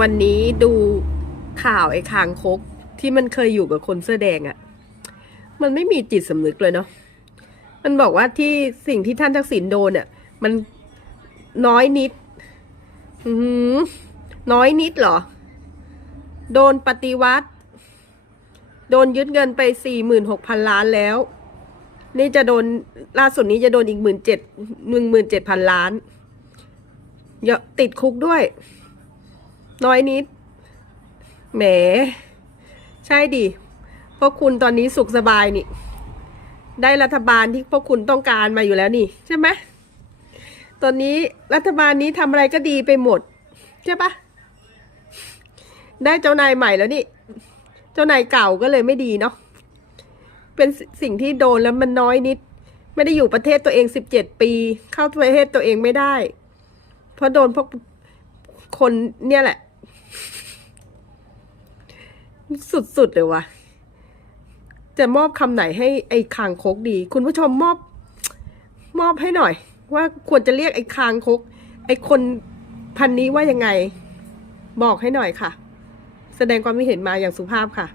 วันนี้ดูข่าวไอ้คางคกที่มันเคยอยู่กับคนเสื้อแดงอะ่ะ มันไม่มีจิตสำนึกเลยเนาะ มันบอกว่าที่สิ่งที่ท่านทักษิณโดนเนี่ยมันน้อยนิด อือหือน้อยนิดเหรอ โดนปฏิวัติ โดนยึดเงินไปสี่หมื่นหกพันล้านแล้ว นี่จะโดนล่าสุดนี้จะโดนอีกหมื่นเจ็ดหนึ่งหมื่นเจ็ดพันล้านเยอะติดคุกด้วย น้อยนิด แหม ใช่ดิพวกคุณตอนนี้สุขสบายนี่ ได้รัฐบาลที่พวกคุณต้องการมาอยู่แล้วนี่ ใช่ไหมตอนนี้รัฐบาลนี้ทำอะไรก็ดีไปหมด ใช่ปะได้เจ้านายใหม่แล้วนี่ เจ้านายเก่าก็เลยไม่ดีเนาะเป็นสิ่งที่โดนแล้วมันน้อยนิด ไม่ได้อยู่ประเทศตัวเองสิบเจ็ดปี เข้าประเทศตัวเองไม่ได้ เพราะโดนพวกคนเนี่ยแหละ สุดๆเลยวะจะมอบคำไหนให้ไอ้คางคกดี คุณผู้ชมมอบ มอบให้หน่อย ว่าควรจะเรียกไอ้คางคก ไอ้คนพันนี้ว่ายังไง บอกให้หน่อยค่ะ แสดงความคิดเห็นมาอย่างสุภาพค่ะ